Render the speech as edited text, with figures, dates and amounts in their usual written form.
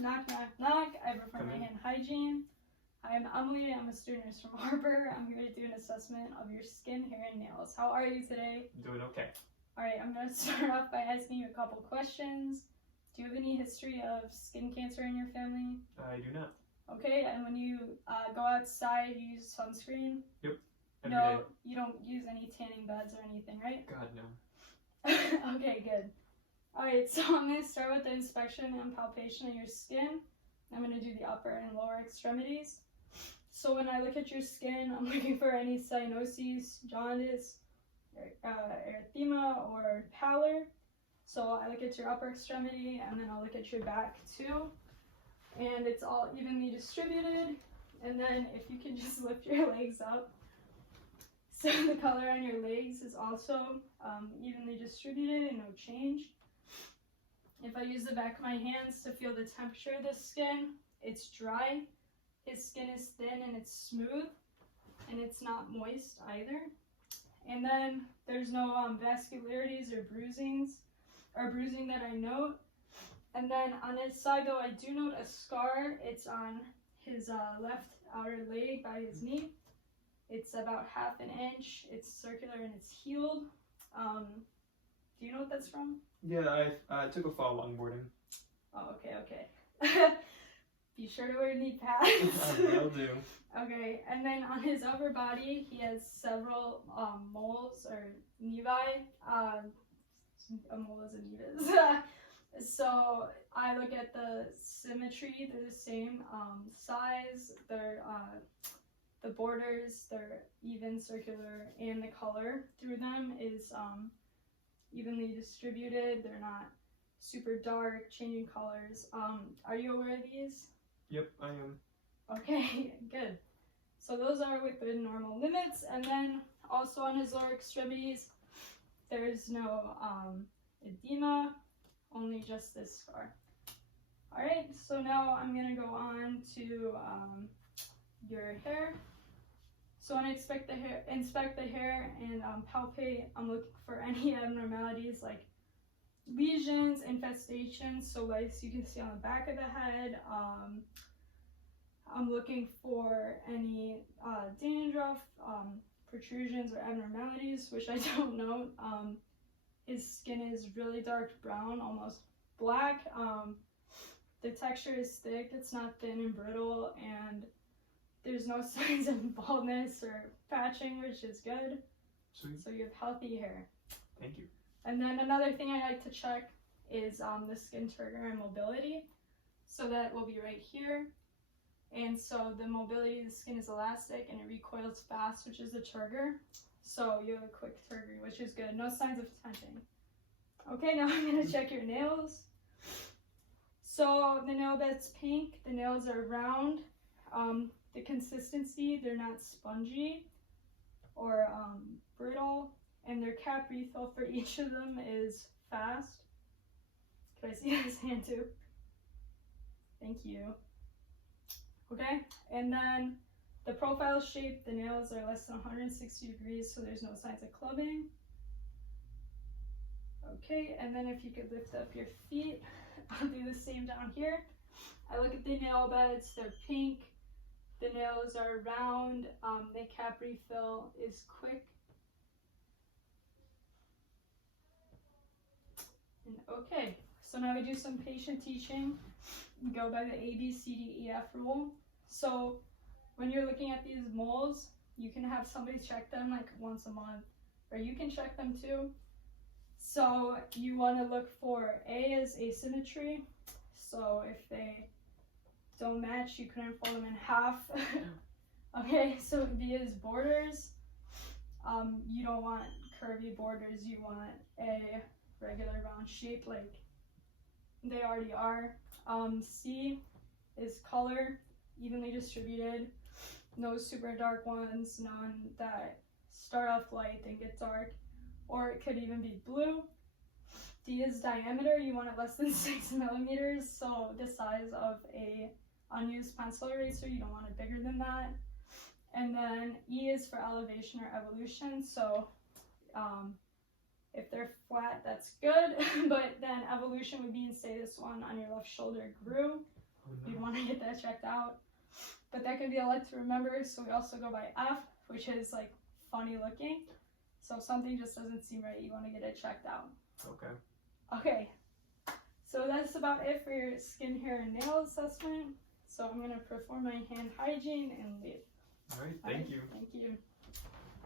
Knock, knock, knock. I perform Come my in. hand hygiene. Hi, I'm Emily. I'm a student nurse from Harper. I'm here to do an assessment of your skin, hair, and nails. How are you today? Doing okay. All right, I'm going to start off by asking you a couple questions. Do you have any history of skin cancer in your family? I do not. Okay, and when you go outside, you use sunscreen? Every No, day. you don't use any tanning beds or anything, right? God, no. Okay, good. Alright, so I'm going to start with the inspection and palpation of your skin. I'm going to do the upper and lower extremities. So when I look at your skin, I'm looking for any cyanoses, jaundice, erythema, or pallor. So I look at your upper extremity, and then I'll look at your back too. And it's all evenly distributed. And then if you can just lift your legs up. So the color on your legs is also evenly distributed and no change. If I use the back of my hands to feel the temperature of the skin, it's dry. His skin is thin and it's smooth, and it's not moist either. And then there's no vascularities or bruising that I note. And then on his side though, I do note a scar. It's on his left outer leg by his knee. It's about 1/2 inch. It's circular and it's healed. Do you know what that's from? Yeah, I took a fall longboarding. Oh, okay. Be sure to wear knee pads. I will do. Okay, and then on his upper body, he has several moles or nevi. A mole is a nevus. So I look at the symmetry. They're the same size. They're the borders, they're even, circular, and the color through them is evenly distributed. They're not super dark, changing colors. Are you aware of these? Yep, I am. Okay, good. So those are within normal limits. And then also on his lower extremities, there's no edema, only just this scar. All right, so now I'm gonna go on to your hair. So when I inspect the hair and palpate, I'm looking for any abnormalities like lesions, infestations, so lice you can see on the back of the head. I'm looking for any dandruff, protrusions, or abnormalities, which I don't know. His skin is really dark brown, almost black. The texture is thick, it's not thin and brittle, and there's no signs of baldness or patching, which is good. Sweet. So you have healthy hair. Thank you. And then another thing I like to check is the skin trigger and mobility. So that will be right here. And so the mobility of the skin is elastic and it recoils fast, which is the trigger. So you have a quick trigger, which is good. No signs of tension. Okay, now I'm going to check your nails. So the nail bed's pink. The nails are round. The consistency, they're not spongy or brittle, and their cap refill for each of them is fast. Can I see his hand too? Thank you. Okay, and then the profile shape, the nails are less than 160 degrees, so there's no signs of clubbing. Okay, and then if you could lift up your feet, I'll do the same down here. I look at the nail beds, they're pink. The nails are round, the cap refill is quick. And okay, so now we do some patient teaching. We go by the ABCDEF rule. So when you're looking at these moles, you can have somebody check them like once a month, or you can check them too. So you want to look for A as asymmetry. So if they don't match, you couldn't fold them in half. Okay, so B is borders. You don't want curvy borders, you want a regular round shape like they already are. C is color, evenly distributed. No super dark ones, none that start off light and get dark, or it could even be blue. D is diameter, you want it less than 6 millimeters, so the size of a unused pencil eraser, you don't want it bigger than that. And then E is for elevation or evolution, so if they're flat, that's good, but then evolution would mean, say this one on your left shoulder grew, Oh, You'd no. want to get that checked out. But that can be a lot to remember, so we also go by F, which is like funny looking. So if something just doesn't seem right, you want to get it checked out. Okay. Okay, so that's about it for your skin, hair, and nail assessment. So I'm going to perform my hand hygiene and leave. All right. All Thank right, you. Thank you.